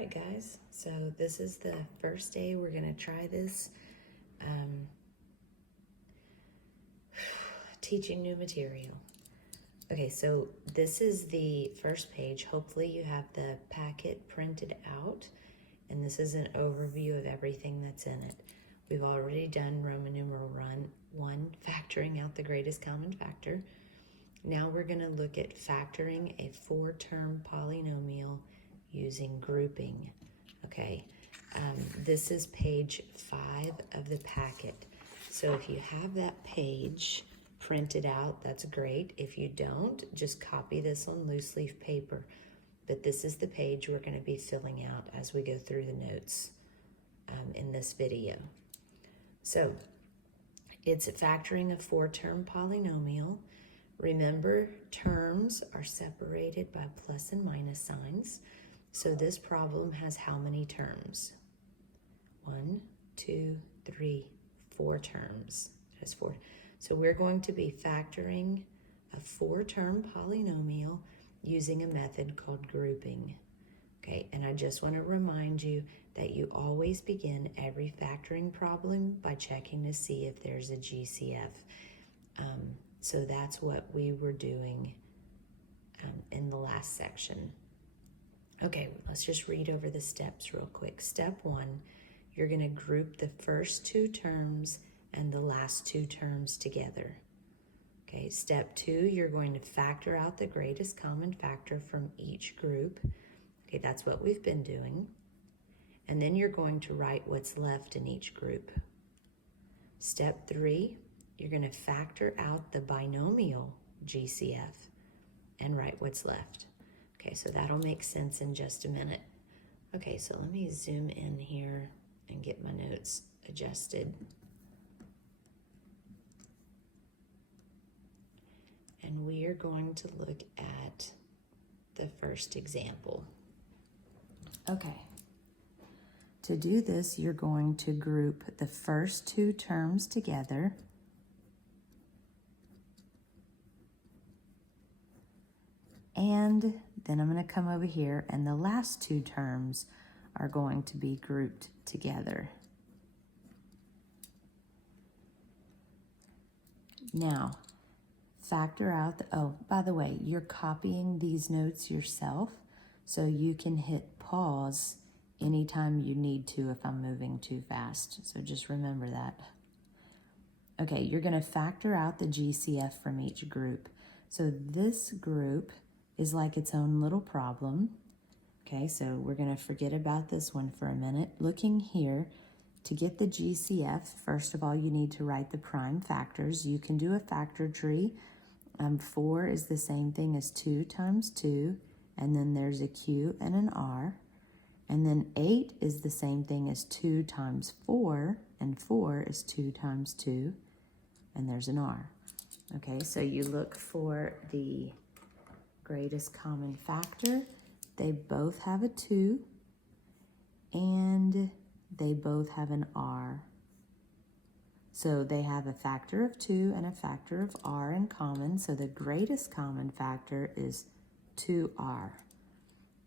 right, guys, so this is the first day we're going to try this teaching new material. Okay, so this is the first page. Hopefully you have the packet printed out, and this is an overview of everything that's in it. We've already done Roman numeral 1, factoring out the greatest common factor. Now we're going to look at factoring a 4-term polynomial using grouping. Okay, this is page 5 of the packet. So if you have that page printed out, that's great. If you don't, just copy this on loose leaf paper. But this is the page we're going to be filling out as we go through the notes in this video. So it's factoring a 4-term polynomial. Remember, terms are separated by plus and minus signs. So this problem has how many terms? 1, 2, 3, 4 terms. It has 4. So we're going to be factoring a 4-term polynomial using a method called grouping. Okay, and I just want to remind you that you always begin every factoring problem by checking to see if there's a GCF. So that's what we were doing in the last section. Okay, let's just read over the steps real quick. Step 1, you're going to group the first 2 terms and the last 2 terms together. Okay, step 2, you're going to factor out the greatest common factor from each group. Okay, that's what we've been doing. And then you're going to write what's left in each group. Step 3, you're going to factor out the binomial GCF and write what's left. Okay, so that'll make sense in just a minute. Okay, so let me zoom in here and get my notes adjusted. And we are going to look at the first example. Okay, to do this, you're going to group the first 2 terms together. And then I'm going to come over here, and the last 2 terms are going to be grouped together. Now, factor out the, oh, by the way, you're copying these notes yourself, so you can hit pause anytime you need to if I'm moving too fast. So just remember that. Okay, you're going to factor out the GCF from each group. So this group is like its own little problem. Okay, so we're going to forget about this one for a minute. Looking here, to get the GCF, first of all, you need to write the prime factors. You can do a factor tree. 4 is the same thing as 2 times 2, and then there's a Q and an R. And then 8 is the same thing as 2 times 4, and 4 is 2 times 2, and there's an R. Okay, so you look for the greatest common factor. They both have a 2, and they both have an R. So they have a factor of 2 and a factor of R in common, so the greatest common factor is 2R.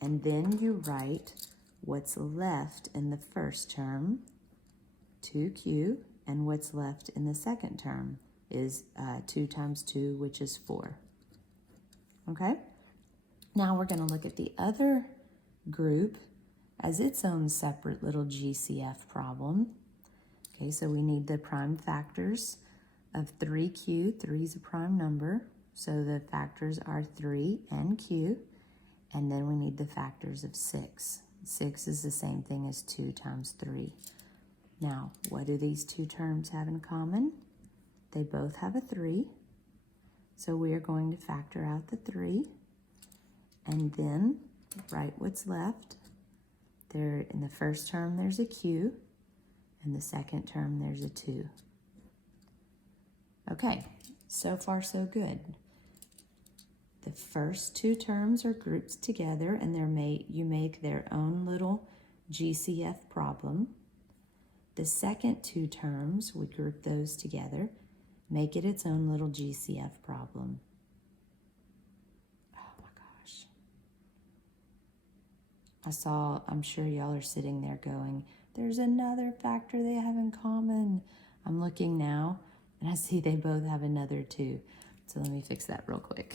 And then you write what's left in the first term, 2Q, and what's left in the second term is 2 times 2, which is 4. Okay? Now we're going to look at the other group as its own separate little GCF problem. Okay, so we need the prime factors of 3Q. 3 is a prime number, so the factors are 3 and Q. And then we need the factors of 6. 6 is the same thing as 2 times 3. Now, what do these 2 terms have in common? They both have a 3. So we are going to factor out the 3 and then write what's left. There, in the first term, there's a Q. In the second term, there's a 2. Okay, so far so good. The first 2 terms are grouped together, and you make their own little GCF problem. The second 2 terms, we group those together, make it its own little GCF problem. Oh my gosh. I'm sure y'all are sitting there going, there's another factor they have in common. I'm looking now and I see they both have another 2. So let me fix that real quick.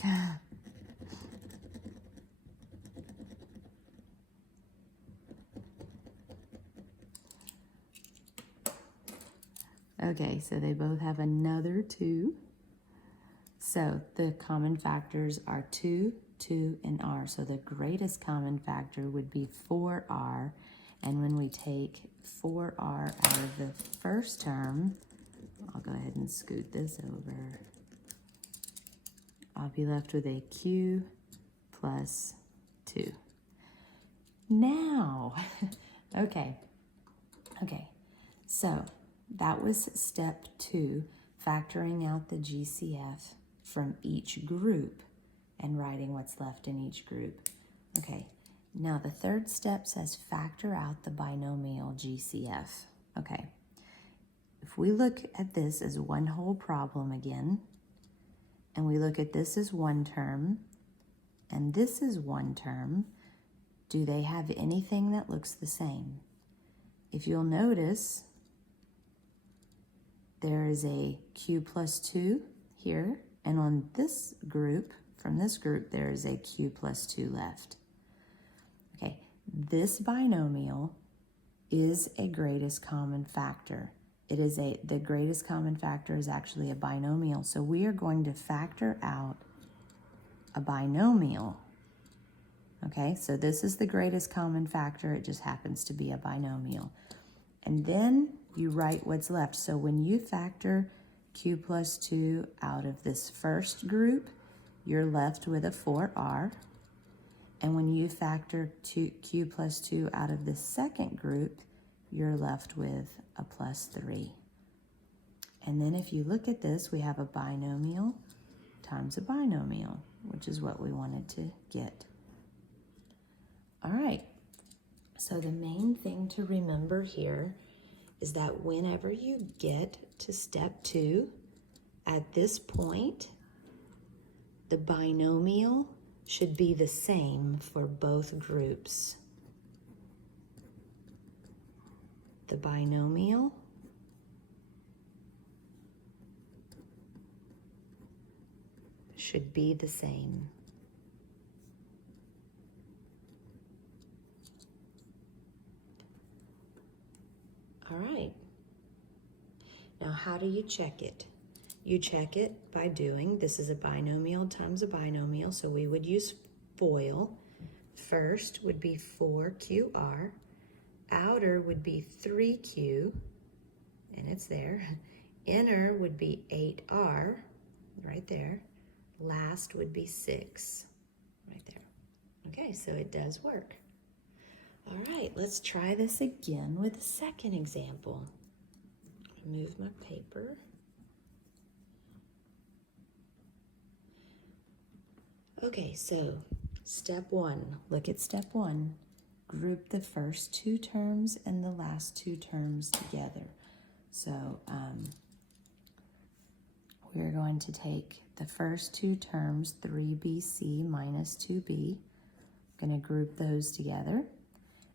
Okay, so they both have another 2. So the common factors are 2, 2, and r. So the greatest common factor would be 4r. And when we take 4r out of the first term, I'll go ahead and scoot this over. I'll be left with a q plus 2. Now, okay, so that was step 2, factoring out the GCF from each group and writing what's left in each group. Okay, now the third step says factor out the binomial GCF. Okay, if we look at this as one whole problem again, and we look at this as one term, and this is one term, do they have anything that looks the same? If you'll notice, there is a q plus 2 here, and on this group, from this group, there is a q plus 2 left. Okay, this binomial is a greatest common factor. The greatest common factor is actually a binomial, so we are going to factor out a binomial. Okay, so this is the greatest common factor, it just happens to be a binomial. And then you write what's left. So when you factor q plus 2 out of this first group, you're left with a 4r. And when you factor q plus 2 out of the second group, you're left with a plus 3. And then if you look at this, we have a binomial times a binomial, which is what we wanted to get. All right, so the main thing to remember here is that whenever you get to step 2, at this point, the binomial should be the same for both groups. The binomial should be the same. All right. Now, how do you check it? You check it by doing, this is a binomial times a binomial, so we would use FOIL. First would be 4QR. Outer would be 3Q, and it's there. Inner would be 8R, right there. Last would be 6, right there. Okay, so it does work. All right, let's try this again with a second example. Move my paper. Okay, so step 1, look at step 1. Group the first 2 terms and the last 2 terms together. So we're going to take the first 2 terms, 3bc minus 2b. I'm going to group those together.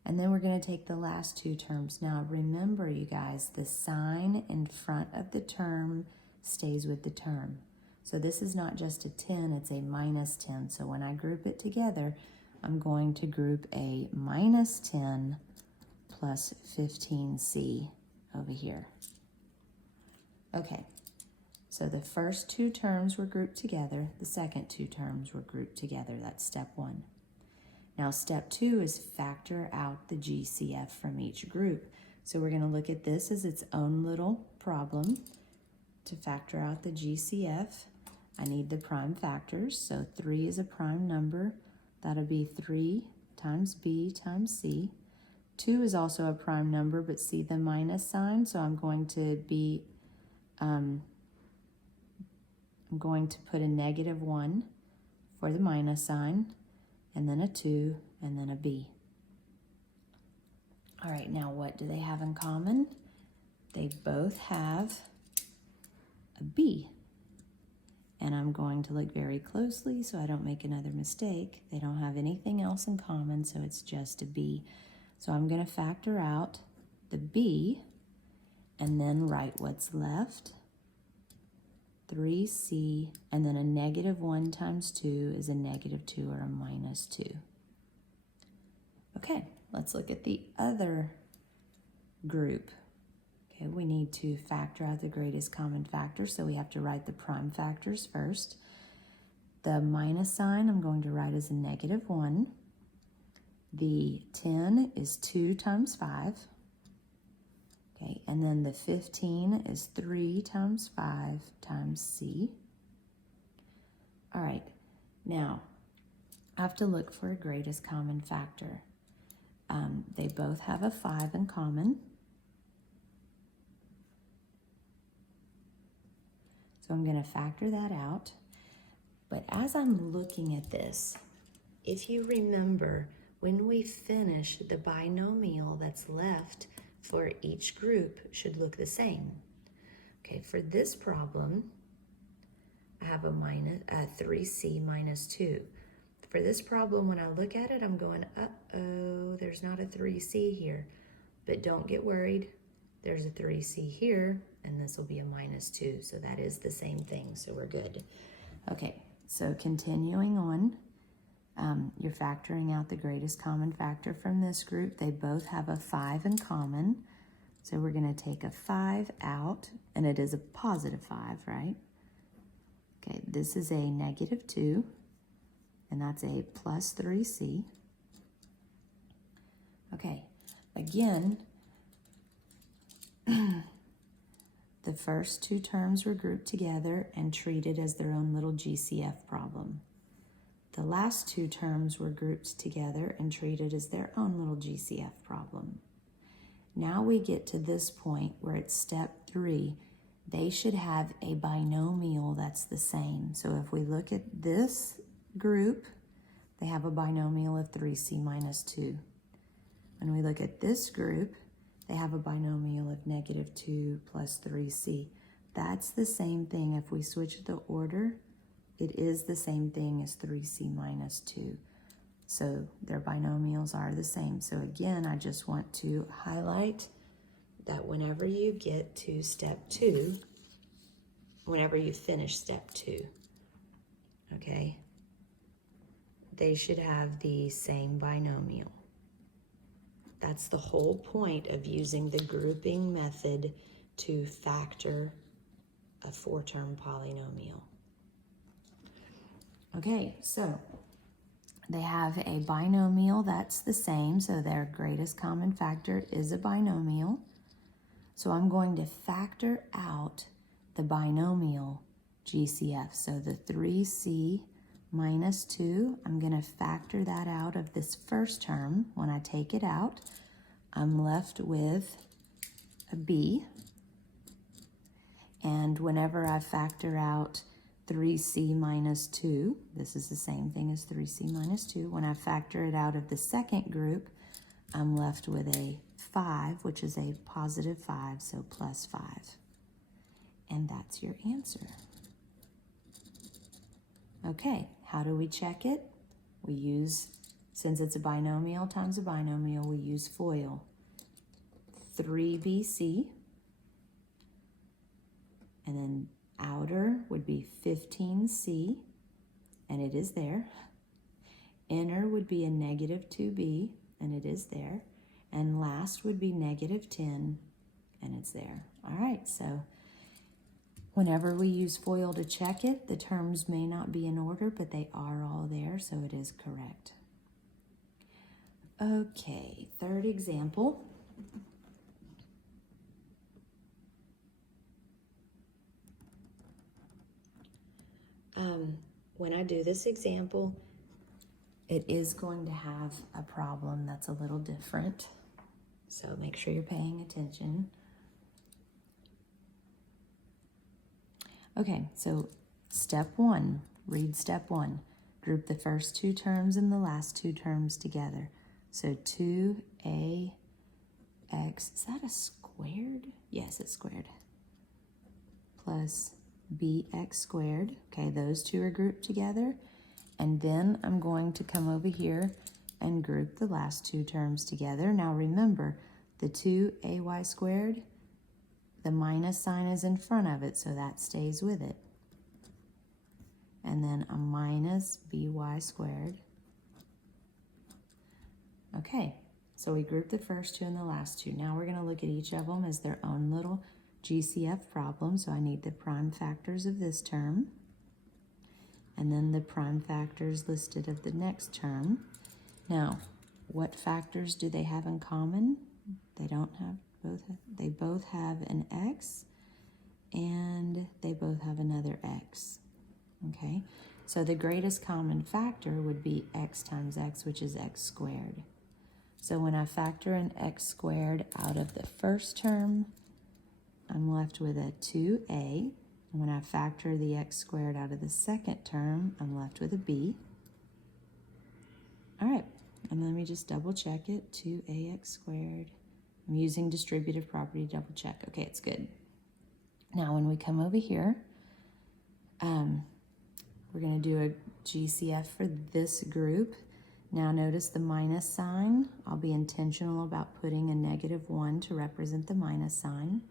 And then we're going to take the last 2 terms. Now remember, you guys, the sign in front of the term stays with the term. So this is not just a 10, it's a minus 10. So when I group it together, I'm going to group a minus 10 plus 15c over here. Okay, so the first 2 terms were grouped together, the second 2 terms were grouped together. That's step 1. Now step 2 is factor out the GCF from each group. So we're going to look at this as its own little problem. To factor out the GCF, I need the prime factors. So 3 is a prime number. That'll be 3 times b times c. 2 is also a prime number, but see the minus sign, so I'm going to put a -1 for the minus sign, and then a 2, and then a b. All right, now what do they have in common? They both have a b. and I'm going to look very closely so I don't make another mistake. They don't have anything else in common, so it's just a b. So I'm going to factor out the b and then write what's left. 3c, and then a negative 1 times 2 is a negative 2 or a minus 2. Okay, let's look at the other group. Okay, we need to factor out the greatest common factor, so we have to write the prime factors first. The minus sign I'm going to write as a negative 1. The 10 is 2 times 5. Okay, and then the 15 is 3 times 5 times c. All right, now I have to look for a greatest common factor. They both have a 5 in common. So I'm going to factor that out. But as I'm looking at this, if you remember, when we finish, the binomial that's left for each group should look the same. Okay, for this problem, I have a 3c minus 2. For this problem, when I look at it, I'm going, uh-oh, there's not a 3c here. But don't get worried. There's a 3c here, and this will be a minus 2. So that is the same thing, so we're good. Okay, so continuing on, you're factoring out the greatest common factor from this group. They both have a 5 in common. So we're going to take a 5 out, and it is a positive 5, right? Okay, this is a negative 2, and that's a plus 3c. Okay, again, the first two terms were grouped together and treated as their own little GCF problem. The last two terms were grouped together and treated as their own little GCF problem. Now we get to this point where it's step 3. They should have a binomial that's the same. So if we look at this group, they have a binomial of 3c minus 2. When we look at this group, they have a binomial of negative 2 plus 3c. That's the same thing. If we switch the order, it is the same thing as 3c minus 2. So their binomials are the same. So again, I just want to highlight that whenever you get to step 2, whenever you finish step 2, okay, they should have the same binomial. That's the whole point of using the grouping method to factor a 4-term polynomial. Okay, so they have a binomial that's the same, so their greatest common factor is a binomial. So I'm going to factor out the binomial GCF. So the 3c minus 2, I'm going to factor that out of this first term. When I take it out, I'm left with a b. And whenever I factor out 3c minus 2, this is the same thing as 3c minus 2. When I factor it out of the second group, I'm left with a 5, which is a positive 5, so plus 5. And that's your answer. Okay, how do we check it? We use, since it's a binomial times a binomial, we use FOIL. 3bc, and then outer would be 15c, and it is there. Inner would be a negative 2b, and it is there. And last would be negative 10, and it's there. All right, so whenever we use FOIL to check it, the terms may not be in order, but they are all there, so it is correct. Okay, third example. When I do this example, it is going to have a problem that's a little different. So make sure you're paying attention. Okay, so step 1, read step 1. Group the first two terms and the last two terms together. So 2ax, is that a squared? Yes, it's squared. Plus bx squared. Okay, those two are grouped together. And then I'm going to come over here and group the last two terms together. Now remember, the 2ay squared, the minus sign is in front of it, so that stays with it. And then a minus by squared. Okay, so we grouped the first two and the last two. Now we're going to look at each of them as their own little GCF problem. So I need the prime factors of this term, and then the prime factors listed of the next term. Now, what factors do they have in common? They don't have they both have an x, and they both have another x. Okay, so the greatest common factor would be x times x, which is x squared. So when I factor an x squared out of the first term, I'm left with a 2a. When I factor the x squared out of the second term, I'm left with a b. All right, and let me just double check it, 2ax squared. I'm using distributive property to double check. Okay, it's good. Now when we come over here, we're going to do a GCF for this group. Now notice the minus sign. I'll be intentional about putting a -1 to represent the minus sign.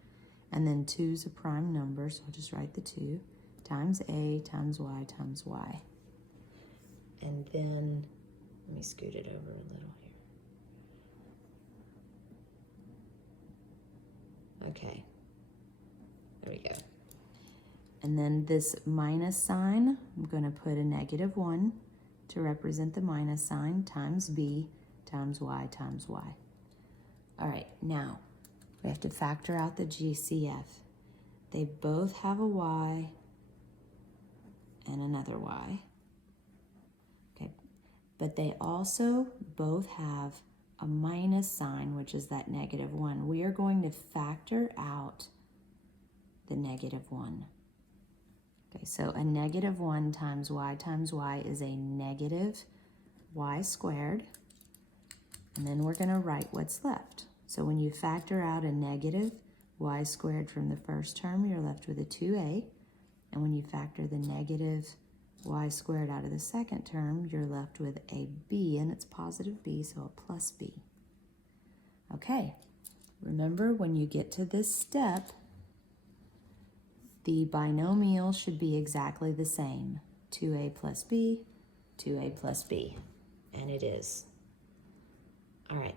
And then 2 is a prime number, so I'll just write the 2 times a times y times y. And then, let me scoot it over a little here. Okay, there we go. And then this minus sign, I'm going to put a -1 to represent the minus sign times b times y times y. All right, now we have to factor out the GCF. They both have a y and another y. Okay, but they also both have a minus sign, which is that -1. We are going to factor out the -1. Okay, so a -1 times y is a negative y squared. And then we're going to write what's left. So when you factor out a negative y squared from the first term, you're left with a 2a. And when you factor the negative y squared out of the second term, you're left with a b, and it's positive b, so a plus b. Okay, remember when you get to this step, the binomial should be exactly the same. 2a plus b, 2a plus b, and it is. All right,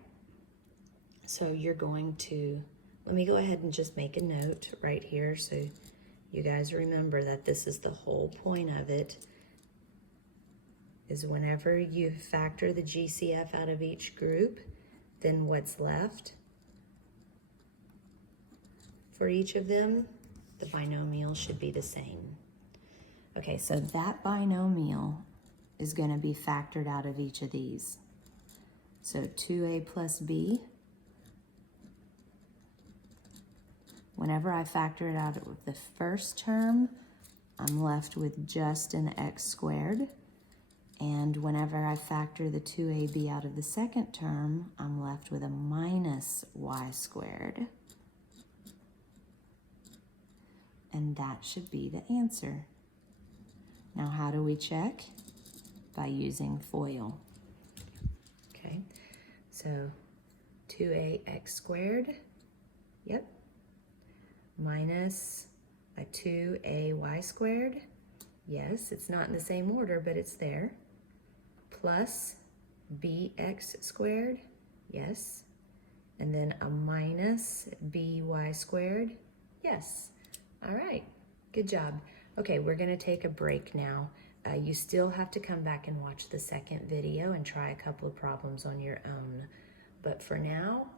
so you're going to, let me go ahead and just make a note right here so you guys remember that this is the whole point of it, is whenever you factor the GCF out of each group, then what's left for each of them, the binomial should be the same. Okay, so that binomial is going to be factored out of each of these. So 2a plus b, whenever I factor it out of the first term, I'm left with just an x squared. And whenever I factor the 2ab out of the second term, I'm left with a minus y squared. And that should be the answer. Now, how do we check? By using FOIL. Okay, so 2ax squared, yep, minus a 2ay squared, yes, it's not in the same order, but it's there, plus bx squared, yes, and then a minus by squared, yes. All right, good job. Okay, we're gonna take a break now. You still have to come back and watch the second video and try a couple of problems on your own. But for now,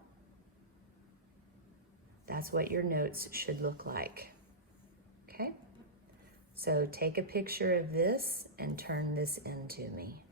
that's what your notes should look like. Okay? So take a picture of this and turn this in to me.